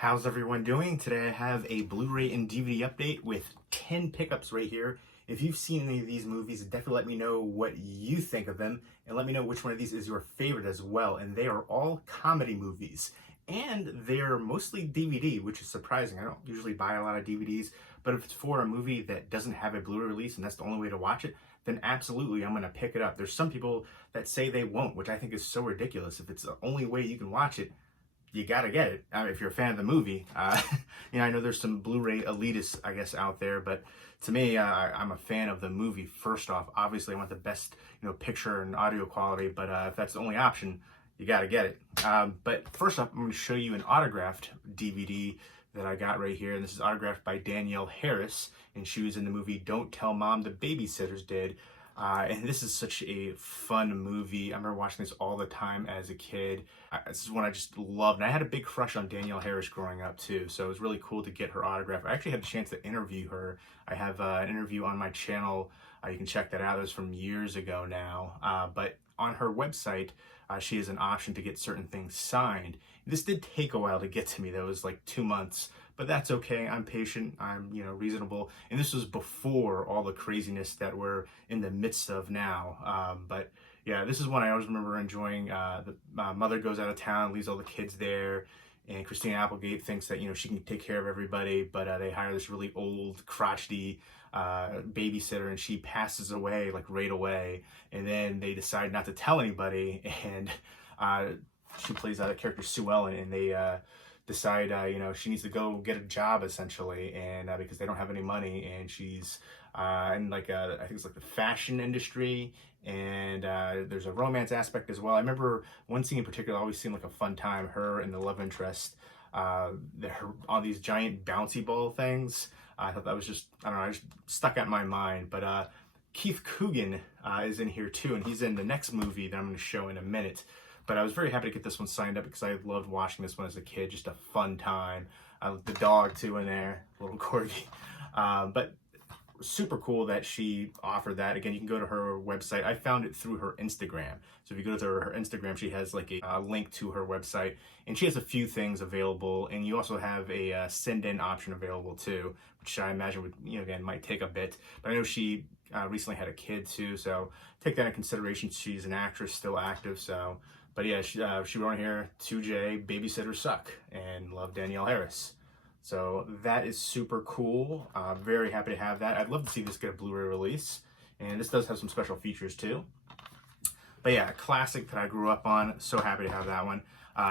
How's everyone doing? Today I have a Blu-ray and DVD update with 10 pickups right here. If you've seen any of these movies, definitely let me know what you think of them and let me know which one of these is your favorite as well. And they are all comedy movies and they're mostly DVD, which is surprising. I don't usually buy a lot of DVDs, but if it's for a movie that doesn't have a Blu-ray release and that's the only way to watch it, then absolutely I'm going to pick it up. There's some people that say they won't, which I think is so ridiculous. If it's the only way you can watch it, you gotta get it if you're a fan of the movie. I know there's some Blu-ray elitists, I guess, out there, but to me, I'm a fan of the movie. First off, obviously, I want the best, picture and audio quality. But if that's the only option, you gotta get it. But first off, I'm going to show you an autographed DVD that I got right here, and this is autographed by Danielle Harris, and she was in the movie Don't Tell Mom the Babysitters did. And this is such a fun movie. I remember watching this all the time as a kid. This is one I just loved. And I had a big crush on Danielle Harris growing up too. So it was really cool to get her autograph. I actually had a chance to interview her. I have an interview on my channel. You can check that out. It was from years ago now. But on her website, she has an option to get certain things signed. This did take a while to get to me. That was like 2 months. But that's okay. I'm patient. I'm, reasonable. And this was before all the craziness that we're in the midst of now. But yeah, this is one I always remember enjoying. The mother goes out of town, leaves all the kids there, and Christina Applegate thinks that she can take care of everybody. But they hire this really old, crotchety babysitter, and she passes away like right away. And then they decide not to tell anybody, and she plays the character Sue Ellen, and they decide she needs to go get a job essentially, and because they don't have any money, and she's in I think it's like the fashion industry, and there's a romance aspect as well. I remember one scene in particular always seemed like a fun time. Her and the love interest, on these giant bouncy ball things. I thought that was just, I don't know, I just stuck out in my mind. But Keith Coogan is in here too, and he's in the next movie that I'm going to show in a minute. But I was very happy to get this one signed up because I loved watching this one as a kid. Just a fun time. The dog too in there, little corgi. But super cool that she offered that. Again, you can go to her website. I found it through her Instagram. So if you go to her Instagram, she has like a link to her website, and she has a few things available. And you also have a send-in option available too, which I imagine would, again, might take a bit. But I know she recently had a kid too, so take that into consideration. She's an actress, still active, so. But yeah, she wrote on here, 2J, babysitters suck, and love Danielle Harris. So that is super cool. Very happy to have that. I'd love to see this get a Blu-ray release. And this does have some special features too. But yeah, a classic that I grew up on. So happy to have that one.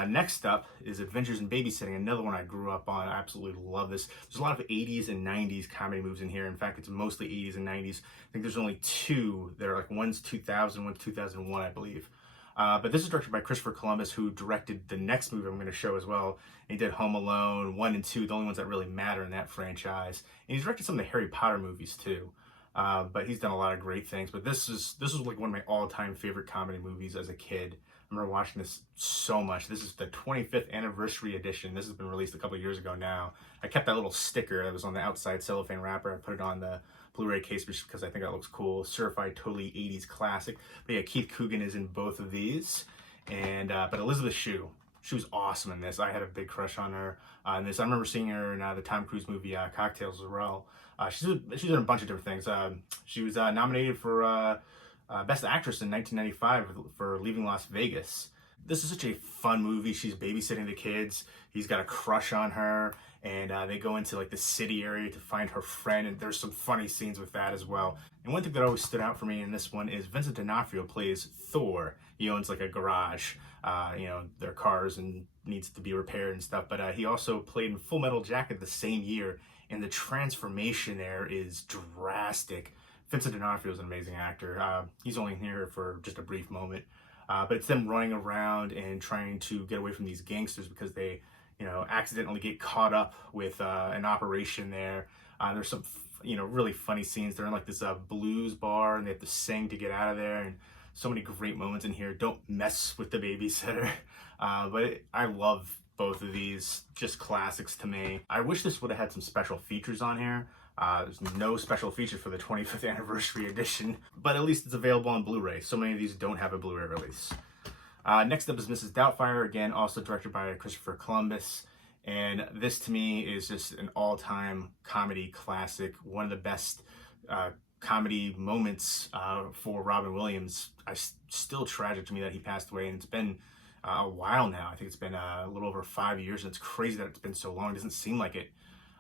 Next up is Adventures in Babysitting, another one I grew up on. I absolutely love this. There's a lot of 80s and 90s comedy movies in here. In fact, it's mostly 80s and 90s. I think there's only two. They're like one's 2000, one's 2001, I believe. But this is directed by Christopher Columbus, who directed the next movie I'm going to show as well. And he did Home Alone 1 and 2, the only ones that really matter in that franchise. And he's directed some of the Harry Potter movies too. But he's done a lot of great things. But this was like one of my all-time favorite comedy movies as a kid. I remember watching this so much. This is the 25th anniversary edition. This has been released a couple of years ago now. I kept that little sticker that was on the outside cellophane wrapper. I put it on the Blu-ray case just because I think that looks cool. Certified totally 80s classic. But yeah, Keith Coogan is in both of these. And but Elizabeth Shue, she was awesome in this. I had a big crush on her in this. I remember seeing her in the Tom Cruise movie Cocktails as well. She's in a bunch of different things. She was nominated for Best Actress in 1995 for Leaving Las Vegas. This is such a fun movie. She's babysitting the kids. He's got a crush on her, and they go into like the city area to find her friend, and there's some funny scenes with that as well. And one thing that always stood out for me in this one is Vincent D'Onofrio plays Thor. He owns like a garage, their cars, and needs to be repaired and stuff. But he also played in Full Metal Jacket the same year, and the transformation there is drastic. Vincent D'Onofrio is an amazing actor. He's only here for just a brief moment. But it's them running around and trying to get away from these gangsters because they, accidentally get caught up with an operation there. There's some, really funny scenes. They're in like this blues bar, and they have to sing to get out of there. And so many great moments in here. Don't mess with the babysitter. I love both of these, just classics to me. I wish this would have had some special features on here. There's no special feature for the 25th anniversary edition, but at least it's available on Blu-ray. So many of these don't have a Blu-ray release. Next up is Mrs. Doubtfire, again, also directed by Christopher Columbus. And this to me is just an all-time comedy classic, one of the best comedy moments for Robin Williams. Still tragic to me that he passed away, and it's been a while now. I think it's been a little over 5 years, and it's crazy that it's been so long. It doesn't seem like it.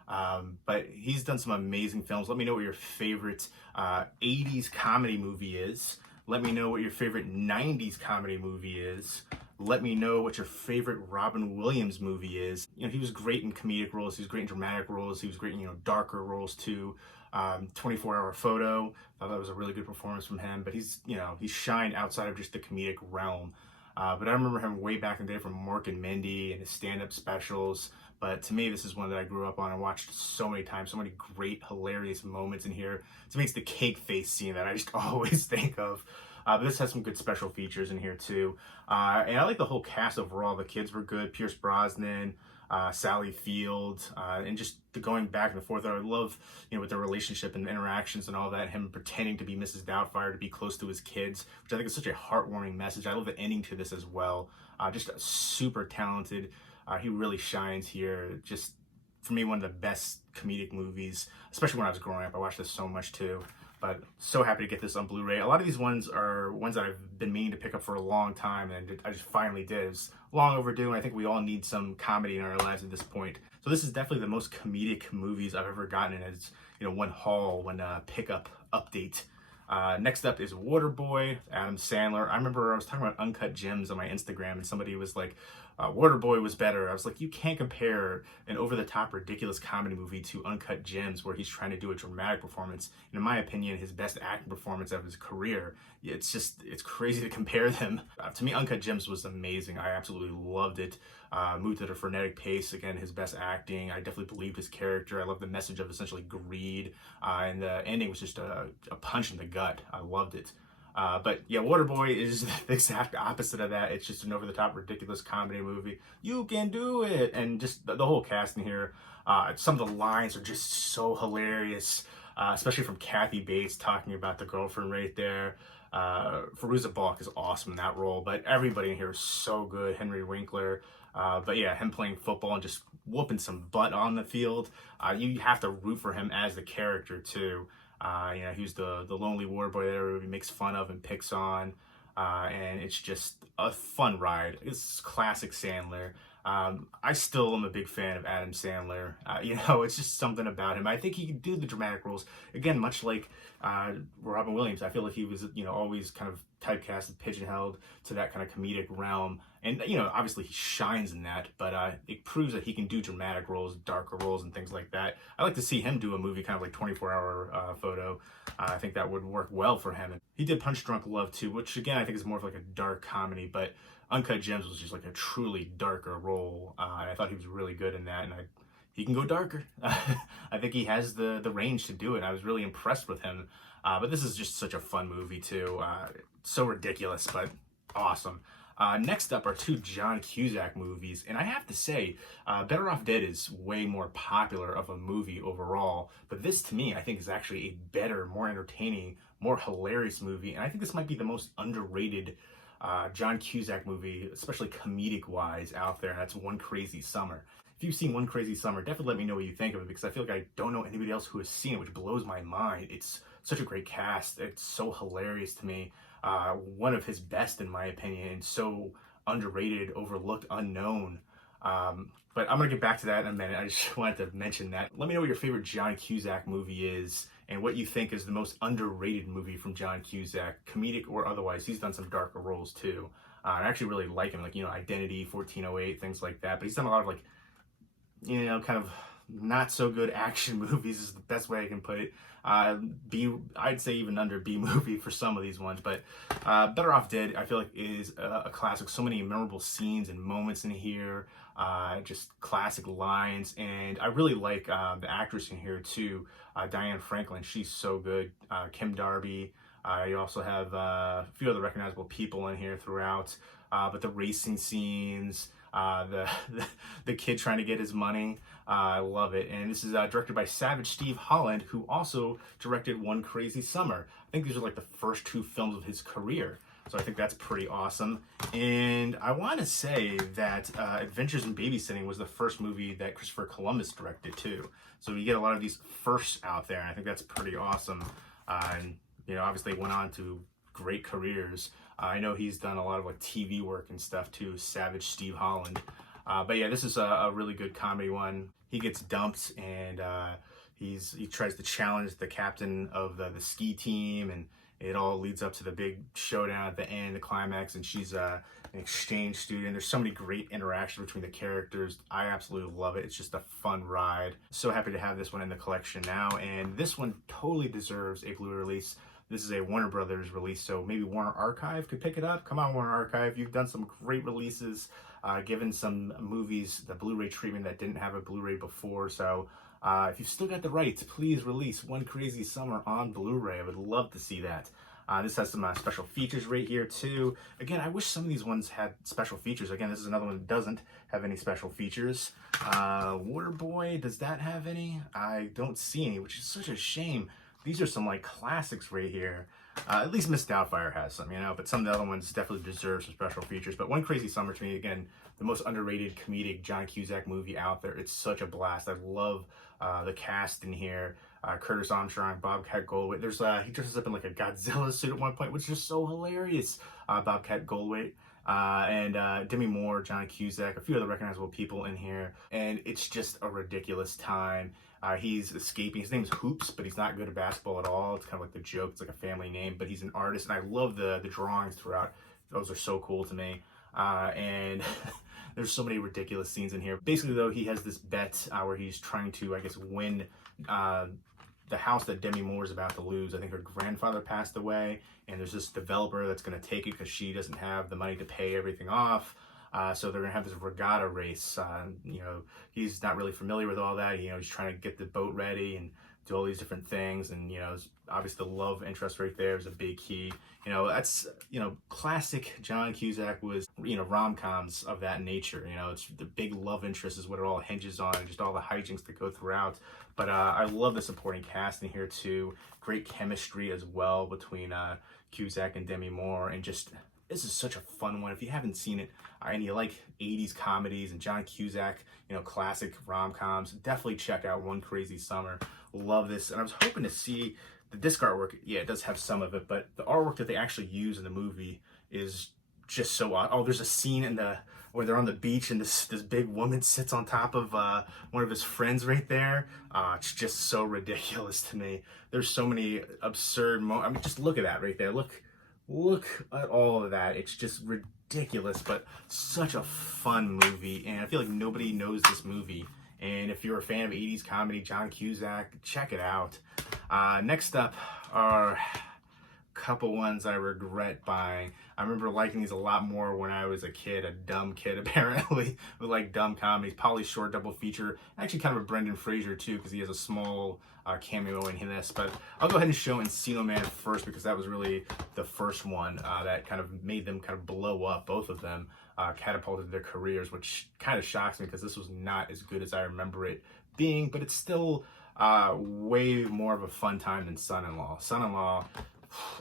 But he's done some amazing films. Let me know what your favorite 80s comedy movie is. Let me know what your favorite 90s comedy movie is. Let me know what your favorite Robin Williams movie is. You know, he was great in comedic roles. He was great in dramatic roles. He was great in, darker roles too. 24-Hour Photo. I thought that was a really good performance from him. But he's shined outside of just the comedic realm. But I remember him way back in the day from Mork and Mindy and his stand-up specials. But to me, this is one that I grew up on and watched so many times. So many great, hilarious moments in here. To me, it's the cake face scene that I just always think of. But this has some good special features in here too. And I like the whole cast overall. The kids were good. Pierce Brosnan, Sally Field, and just the going back and forth. I love, with the relationship and the interactions and all that, him pretending to be Mrs. Doubtfire, to be close to his kids, which I think is such a heartwarming message. I love the ending to this as well. Just super talented. He really shines here. Just, for me, one of the best comedic movies, especially when I was growing up. I watched this so much too. But so happy to get this on Blu-ray. A lot of these ones are ones that I've been meaning to pick up for a long time, and I just finally did. It's long overdue, and I think we all need some comedy in our lives at this point. So this is definitely the most comedic movies I've ever gotten as, one haul, one pickup update. Next up is Waterboy, Adam Sandler. I remember I was talking about Uncut Gems on my Instagram, and somebody was like, Waterboy was better. I was like, you can't compare an over-the-top ridiculous comedy movie to Uncut Gems, where he's trying to do a dramatic performance. And in my opinion, his best acting performance of his career. It's crazy to compare them. To me, Uncut Gems was amazing. I absolutely loved it. Moved at a frenetic pace. Again, his best acting. I definitely believed his character. I love the message of essentially greed. And the ending was just a punch in the gut. I loved it. But yeah, Waterboy is the exact opposite of that. It's just an over-the-top, ridiculous comedy movie. You can do it! And just the whole cast in here. Some of the lines are just so hilarious, especially from Kathy Bates talking about the girlfriend right there. Fairuza Balk is awesome in that role, but everybody in here is so good. Henry Winkler. But yeah, him playing football and just whooping some butt on the field. You have to root for him as the character too. He's the lonely war boy that everybody makes fun of and picks on. And it's just a fun ride. It's classic Sandler. I still am a big fan of Adam Sandler. It's just something about him. I think he can do the dramatic roles. Again, much like Robin Williams, I feel like he was, always kind of typecasted, pigeonholed to that kind of comedic realm. And, obviously he shines in that, but it proves that he can do dramatic roles, darker roles, and things like that. I like to see him do a movie kind of like 24-Hour Photo. I think that would work well for him. He did Punch Drunk Love too, which again, I think is more of like a dark comedy, but Uncut Gems was just like a truly darker role. I thought he was really good in that, and he can go darker. I think he has the range to do it. I was really impressed with him. But this is just such a fun movie too. So ridiculous, but awesome. Next up are two John Cusack movies, and I have to say, Better Off Dead is way more popular of a movie overall, but this to me, I think, is actually a better, more entertaining, more hilarious movie, and I think this might be the most underrated John Cusack movie, especially comedic-wise, out there, and that's One Crazy Summer. If you've seen One Crazy Summer, definitely let me know what you think of it, because I feel like I don't know anybody else who has seen it, which blows my mind. It's such a great cast. It's so hilarious to me. One of his best, in my opinion, and so underrated, overlooked, unknown. But I'm going to get back to that in a minute. I just wanted to mention that. Let me know what your favorite John Cusack movie is, and what you think is the most underrated movie from John Cusack, comedic or otherwise. He's done some darker roles too. I actually really like him, like, Identity, 1408, things like that. But he's done a lot of, like, kind of not so good action movies is the best way I can put it. I'd say even under B movie for some of these ones, but Better Off Dead, I feel like, is a classic. So many memorable scenes and moments in here, just classic lines, and I really like the actress in here too, Diane Franklin. She's so good. Kim Darby. You also have a few other recognizable people in here throughout, but the racing scenes, the kid trying to get his money, I love it. And this is directed by Savage Steve Holland, who also directed One Crazy Summer. I think these are like the first two films of his career. So I think that's pretty awesome. And I want to say that Adventures in Babysitting was the first movie that Christopher Columbus directed too. So you get a lot of these firsts out there, and I think that's pretty awesome. And you know, obviously went on to great careers. I know he's done a lot of like TV work and stuff too. Savage Steve Holland. But yeah, this is a really good comedy one. He gets dumped, and he tries to challenge the captain of the ski team, and it all leads up to the big showdown at the end, the climax, and she's an exchange student. There's so many great interaction between the characters. I absolutely love it. It's just a fun ride. So happy to have this one in the collection now, and this one totally deserves a Blu-ray release. This is a Warner Brothers release, so maybe Warner Archive could pick it up. Come on, Warner Archive. You've done some great releases, given some movies the Blu-ray treatment that didn't have a Blu-ray before. So if you've still got the rights, please release One Crazy Summer on Blu-ray. I would love to see that. This has some special features right here too. Again, I wish some of these ones had special features. Again, this is another one that doesn't have any special features. Waterboy, does that have any? I don't see any, which is such a shame. These are some like classics right here. At least Miss Doubtfire has some, you know, but some of the other ones definitely deserve some special features. But One Crazy Summer, to me, again, the most underrated comedic John Cusack movie out there. It's such a blast. I love the cast in here. Curtis Armstrong, Bobcat Goldthwait. There's he dresses up in like a Godzilla suit at one point, which is so hilarious. Bobcat Goldthwait. And Demi Moore, John Cusack, a few other recognizable people in here. And it's just a ridiculous time. He's escaping. His name's Hoops, but he's not good at basketball at all. It's kind of like the joke. It's like a family name, but he's an artist, and I love the drawings throughout. Those are so cool to me. And there's so many ridiculous scenes in here. Basically, though, he has this bet where he's trying to, I guess, win the house that Demi Moore is about to lose. I think her grandfather passed away, and there's this developer that's going to take it because she doesn't have the money to pay everything off. So they're going to have this regatta race. You know, he's not really familiar with all that. You know, he's trying to get the boat ready and do all these different things. And, you know, obviously the love interest right there is a big key. You know, that's, you know, classic John Cusack was, you know, rom-coms of that nature. You know, it's the big love interest is what it all hinges on, and just all the hijinks that go throughout. But I love the supporting cast in here too. Great chemistry as well between Cusack and Demi Moore, and just, this is such a fun one. If you haven't seen it and you like 80s comedies and John Cusack, you know, classic rom-coms, definitely check out One Crazy Summer. Love this. And I was hoping to see the disc artwork. Yeah, it does have some of it, but the artwork that they actually use in the movie is just so odd. Oh, there's a scene in where they're on the beach and this big woman sits on top of one of his friends right there. It's just so ridiculous to me. There's so many absurd moments. I mean, just look at that right there. Look at all of that. It's just ridiculous, but such a fun movie. And I feel like nobody knows this movie. And if you're a fan of 80s comedy, John Cusack, check it out. Next up are a couple ones I regret buying. I remember liking these a lot more when I was a kid, a dumb kid apparently, with like dumb comedies. Pauly Shore double feature. Actually kind of a Brendan Fraser too, because he has a small cameo in this. But I'll go ahead and show Encino Man first, because that was really the first one that kind of made them kind of blow up, both of them. Catapulted their careers, which kind of shocks me because this was not as good as I remember it being, but it's still way more of a fun time than Son-in-Law. Son-in-Law,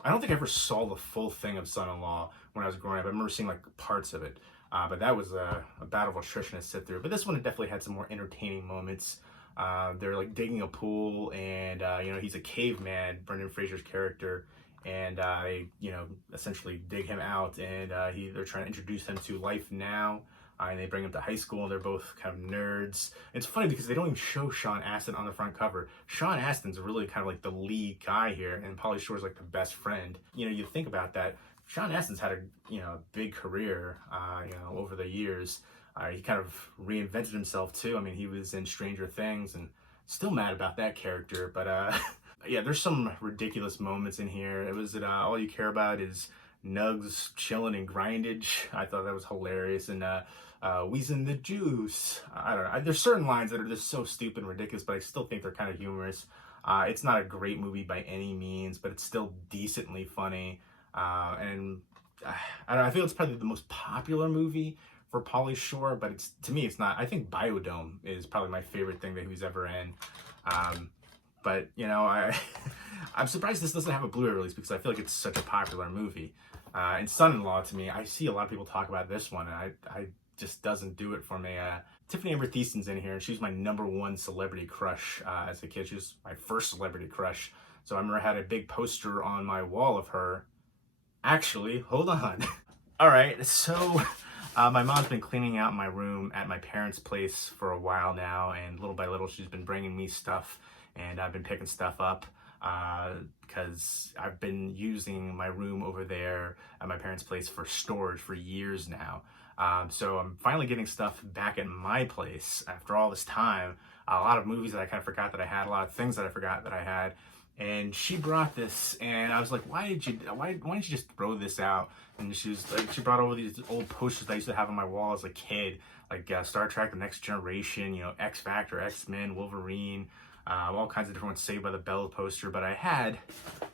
I don't think I ever saw the full thing of Son-in-Law when I was growing up. I remember seeing like parts of it, but that was a battle of attrition to sit through. But this one definitely had some more entertaining moments. They're like digging a pool, and you know, he's a caveman, Brendan Fraser's character, and you know, essentially dig him out, and they're trying to introduce him to life now, and they bring him to high school, and they're both kind of nerds. It's funny because they don't even show Sean Astin on the front cover. Sean Astin's really kind of like the lead guy here, and Pauly Shore's like the best friend. You know, you think about that. Sean Astin's had a, you know, big career, you know, over the years. He kind of reinvented himself too. I mean, he was in Stranger Things, and still mad about that character, but yeah, there's some ridiculous moments in here. It was All You Care About Is Nugs, Chillin' and Grindage. I thought that was hilarious. And Wheezin' the Juice. I don't know. There's certain lines that are just so stupid and ridiculous, but I still think they're kind of humorous. It's not a great movie by any means, but it's still decently funny. And I don't know, I feel it's probably the most popular movie for Pauly Shore, but to me, it's not. I think Biodome is probably my favorite thing that he was ever in. But, you know, I'm surprised this doesn't have a Blu-ray release because I feel like it's such a popular movie. And Son-in-Law, to me, I see a lot of people talk about this one, and I just doesn't do it for me. Tiffany Amber Thiessen's in here, and she's my #1 celebrity crush as a kid. She was my first celebrity crush. So I remember I had a big poster on my wall of her. Actually, hold on. All right, so my mom's been cleaning out my room at my parents' place for a while now, and little by little she's been bringing me stuff, and I've been picking stuff up because I've been using my room over there at my parents' place for storage for years now. So I'm finally getting stuff back at my place after all this time. A lot of movies that I kind of forgot that I had, a lot of things that I forgot that I had. And she brought this, and I was like, why didn't you just throw this out? And she was like, she brought over these old posters that I used to have on my wall as a kid, like Star Trek: The Next Generation, you know, X Factor, X-Men, Wolverine, all kinds of different ones, Saved by the Bell poster. But I had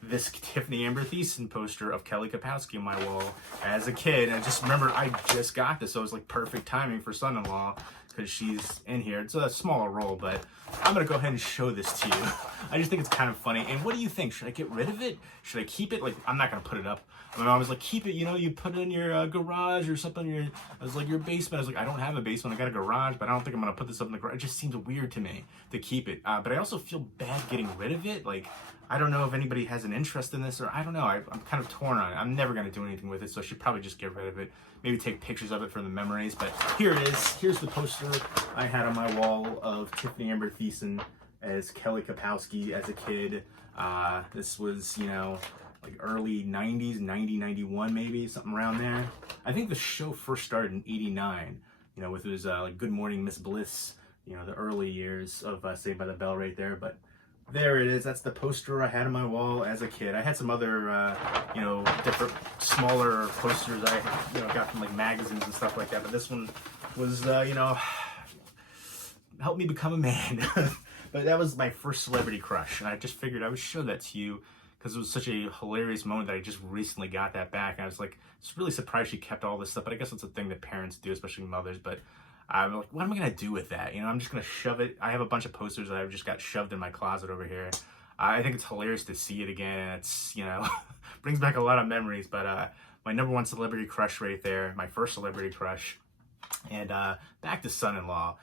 this Tiffany Amber Thiessen poster of Kelly Kapowski on my wall as a kid. And I just remembered I just got this, so it was like perfect timing for Son-in-Law because she's in here. It's a smaller role, but I'm gonna go ahead and show this to you. I just think it's kind of funny. And what do you think? Should I get rid of it? Should I keep it? Like, I'm not gonna put it up. My mom was like, keep it, you know, you put it in your garage or something. I was like, your basement. I was like, I don't have a basement. I got a garage, but I don't think I'm gonna put this up in the garage. It just seems weird to me to keep it. But I also feel bad getting rid of it. Like, I don't know if anybody has an interest in this, or I don't know. I'm kind of torn on it. I'm never gonna do anything with it, so I should probably just get rid of it. Maybe take pictures of it for the memories. But here it is. Here's the poster I had on my wall of Tiffany Amber Thiessen as Kelly Kapowski as a kid. This was, you know, like early 90s, 90, 91 maybe, something around there. I think the show first started in 89, you know, with his like Good Morning Miss Bliss, you know, the early years of Saved by the Bell right there. But there it is. That's the poster I had on my wall as a kid. I had some other, you know, different smaller posters I, you know, got from like magazines and stuff like that. But this one was, you know, helped me become a man. But that was my first celebrity crush, and I just figured I would show that to you because it was such a hilarious moment that I just recently got that back. And I was like, just really surprised she kept all this stuff. But I guess it's a thing that parents do, especially mothers. But I'm like, what am I gonna do with that? You know, I'm just gonna shove it. I have a bunch of posters that I've just got shoved in my closet over here. I think it's hilarious to see it again. And it's, you know, brings back a lot of memories. But my #1 celebrity crush right there, my first celebrity crush. And back to Son-in-Law.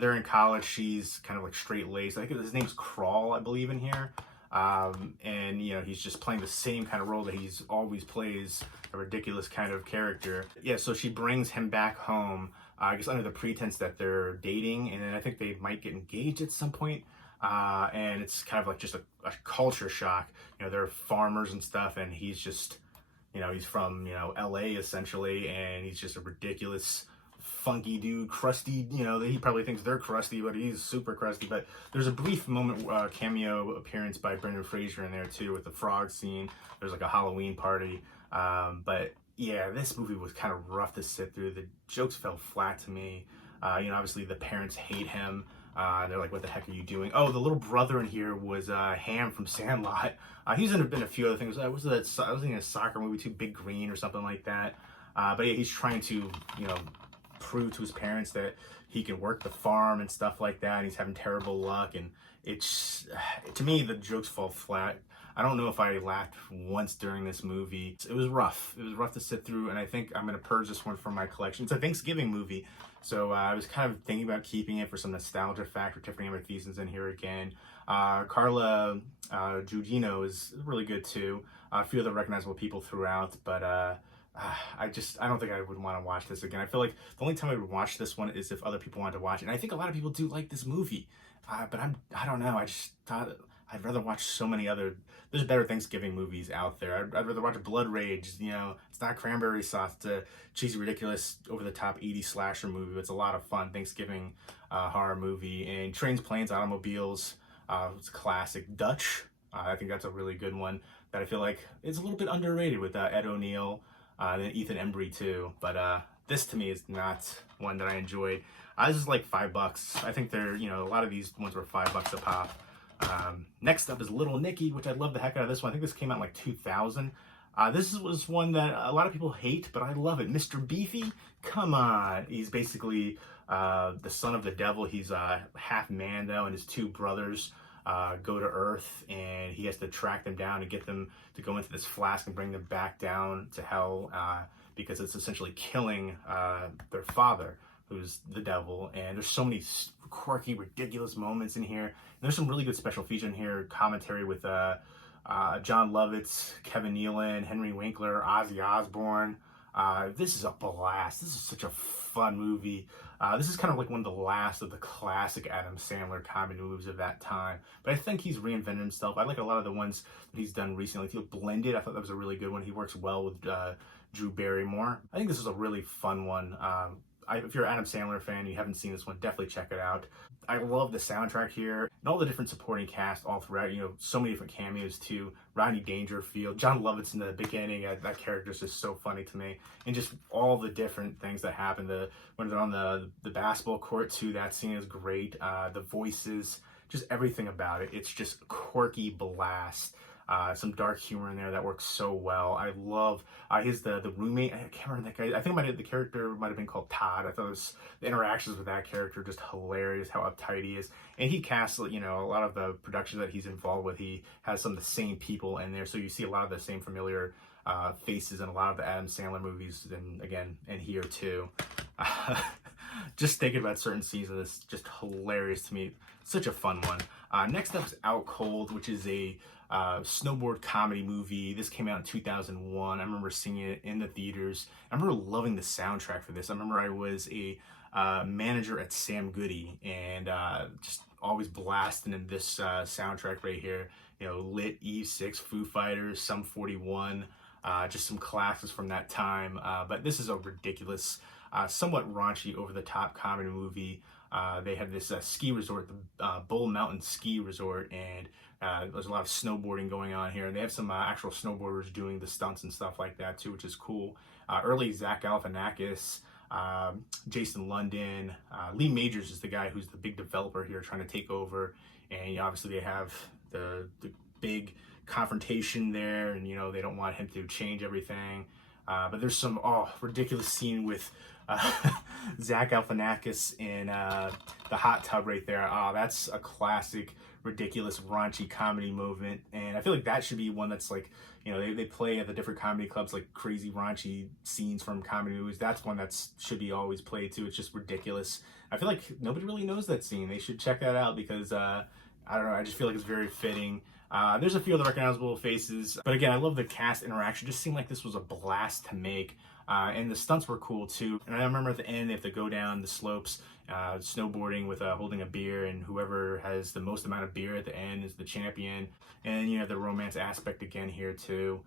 They're in college. She's kind of like straight-laced. I think his name's Crawl, I believe, in here. And, you know, he's just playing the same kind of role that he's always plays, a ridiculous kind of character. Yeah, so she brings him back home, I guess under the pretense that they're dating, and then I think they might get engaged at some point. And it's kind of like just a culture shock. You know, they're farmers and stuff, and he's just, you know, he's from, you know, LA essentially, and he's just a ridiculous funky dude, crusty, you know, he probably thinks they're crusty, but he's super crusty. But there's a brief moment, cameo appearance by Brendan Fraser in there too, with the frog scene. There's like a Halloween party. But yeah, this movie was kind of rough to sit through. The jokes fell flat to me. You know, obviously the parents hate him. They're like, what the heck are you doing? Oh, the little brother in here was Ham from Sandlot. He's been a few other things. I was in a soccer movie too, Big Green or something like that. But yeah, he's trying to, you know, prove to his parents that he can work the farm and stuff like that, and he's having terrible luck. And it's, to me, the jokes fall flat. I don't know if I laughed once during this movie. It was rough. It was rough to sit through, and I think I'm going to purge this one from my collection. It's a Thanksgiving movie, so I was kind of thinking about keeping it for some nostalgia factor. Tiffany Amber Thiessen's in here again. Carla Gugino is really good too. A few other recognizable people throughout, but I don't think I would want to watch this again. I feel like the only time I would watch this one is if other people wanted to watch it. And I think a lot of people do like this movie, but I don't know. I just thought I'd rather watch so many other. There's better Thanksgiving movies out there. I'd rather watch Blood Rage. You know, it's not cranberry sauce. It's a cheesy, ridiculous, over-the-top 80s slasher movie. It's a lot of fun Thanksgiving horror movie. And Trains, Planes, Automobiles. It's a classic. Dutch. I think that's a really good one that I feel like it's a little bit underrated with Ed O'Neill. Then Ethan Embry too, but this to me is not one that I enjoyed. This is like $5. I think they're, you know, a lot of these ones were $5 a pop. Next up is Little Nicky, which I love the heck out of this one. I think this came out in like 2000. This was one that a lot of people hate, but I love it. Mr. Beefy, come on. He's basically the son of the devil. He's half man though, and his two brothers go to Earth, and he has to track them down and get them to go into this flask and bring them back down to hell, because it's essentially killing their father, who's the devil. And there's so many quirky, ridiculous moments in here. And there's some really good special features in here, commentary with John Lovitz, Kevin Nealon, Henry Winkler, Ozzy Osbourne. This is a blast. This is such a fun movie. This is kind of like one of the last of the classic Adam Sandler comedy movies of that time. But I think he's reinvented himself. I like a lot of the ones that he's done recently. Like Blended, I thought that was a really good one. He works well with Drew Barrymore. I think this is a really fun one. If you're an Adam Sandler fan and you haven't seen this one, definitely check it out. I love the soundtrack here and all the different supporting cast all throughout. You know, so many different cameos too. Rodney Dangerfield, John Lovitz in the beginning. That character is just so funny to me, and just all the different things that happen. When they're on the basketball court too, that scene is great. The voices, just everything about it. It's just a quirky blast. Some dark humor in there that works so well. I love he's the roommate. I can't remember that guy. I think the character might have been called Todd. I thought the interactions with that character just hilarious. How uptight he is, and he casts, you know, a lot of the productions that he's involved with. He has some of the same people in there, so you see a lot of the same familiar faces in a lot of the Adam Sandler movies, and here too. Just thinking about certain scenes of this, just hilarious to me. Such a fun one. Next up is Out Cold, which is a snowboard comedy movie. This came out in 2001. I remember seeing it in the theaters. I remember loving the soundtrack for this. I remember I was a manager at Sam Goody, and just always blasting in this soundtrack right here. You know, Lit, Eve 6, Foo Fighters, Sum 41, just some classics from that time. But this is a ridiculous, somewhat raunchy, over-the-top comedy movie. They have this ski resort, the Bull Mountain Ski Resort, and there's a lot of snowboarding going on here. And they have some actual snowboarders doing the stunts and stuff like that too, which is cool. Early Zach Galifianakis, Jason London, Lee Majors is the guy who's the big developer here trying to take over. And obviously they have the big confrontation there, and you know they don't want him to change everything. But there's some ridiculous scene with Zach Galifianakis in the hot tub right there. That's a classic, ridiculous, raunchy comedy movement, and I feel like that should be one that's like, you know, they play at the different comedy clubs, like crazy, raunchy scenes from comedy movies. That's one that should be always played too. It's just ridiculous. I feel like nobody really knows that scene. They should check that out because I don't know, I just feel like it's very fitting. There's a few other recognizable faces, but again, I love the cast interaction. It just seemed like this was a blast to make, and the stunts were cool too. And I remember at the end they have to go down the slopes, snowboarding with holding a beer, and whoever has the most amount of beer at the end is the champion. And you know, the romance aspect again here too.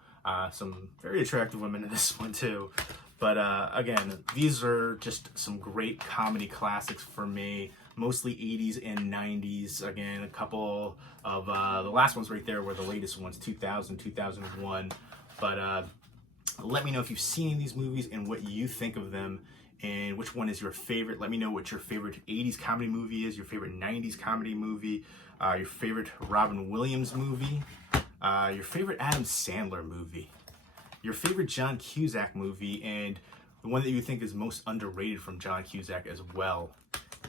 Some very attractive women in this one too. But again, these are just some great comedy classics for me. Mostly 80s and 90s. Again, a couple of the last ones right there were the latest ones, 2000, 2001. But let me know if you've seen these movies and what you think of them, and which one is your favorite. Let me know what your favorite 80s comedy movie is, your favorite 90s comedy movie, your favorite Robin Williams movie, your favorite Adam Sandler movie, your favorite John Cusack movie, and the one that you think is most underrated from John Cusack as well.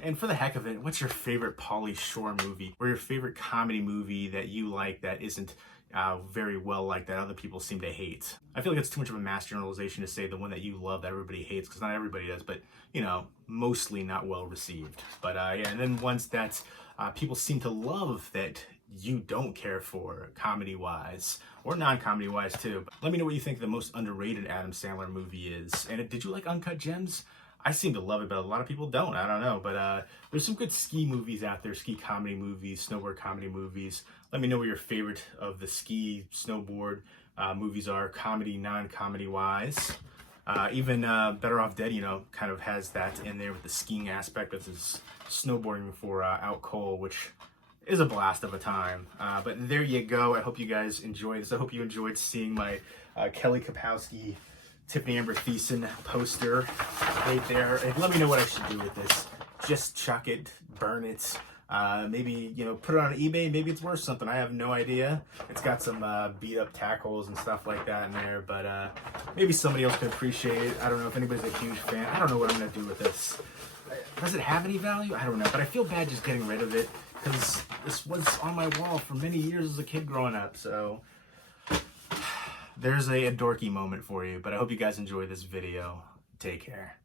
And for the heck of it, what's your favorite Pauly Shore movie, or your favorite comedy movie that you like that isn't very well liked, that other people seem to hate? I feel like it's too much of a mass generalization to say the one that you love that everybody hates, because not everybody does, but you know, mostly not well received. But yeah, and then ones that people seem to love that you don't care for, comedy-wise, or non-comedy wise too. But let me know what you think the most underrated Adam Sandler movie is. And did you like Uncut Gems? I seem to love it, but a lot of people don't. I don't know. But there's some good ski movies out there, ski comedy movies, snowboard comedy movies. Let me know what your favorite of the ski, snowboard movies are, comedy, non-comedy wise. Even Better Off Dead, you know, kind of has that in there with the skiing aspect. This is snowboarding for Out Cold, which is a blast of a time. But there you go. I hope you guys enjoyed this. I hope you enjoyed seeing my Kelly Kapowski, Tiffany Amber Thiessen poster right there. And let me know what I should do with this. Just chuck it, burn it, maybe, you know, put it on eBay. Maybe it's worth something. I have no idea. It's got some beat up tackles and stuff like that in there, but maybe somebody else could appreciate it. I don't know if anybody's a huge fan. I don't know what I'm gonna do with this. Does it have any value? I don't know, but I feel bad just getting rid of it, because this was on my wall for many years as a kid growing up, so there's a dorky moment for you. But I hope you guys enjoy this video. Take care.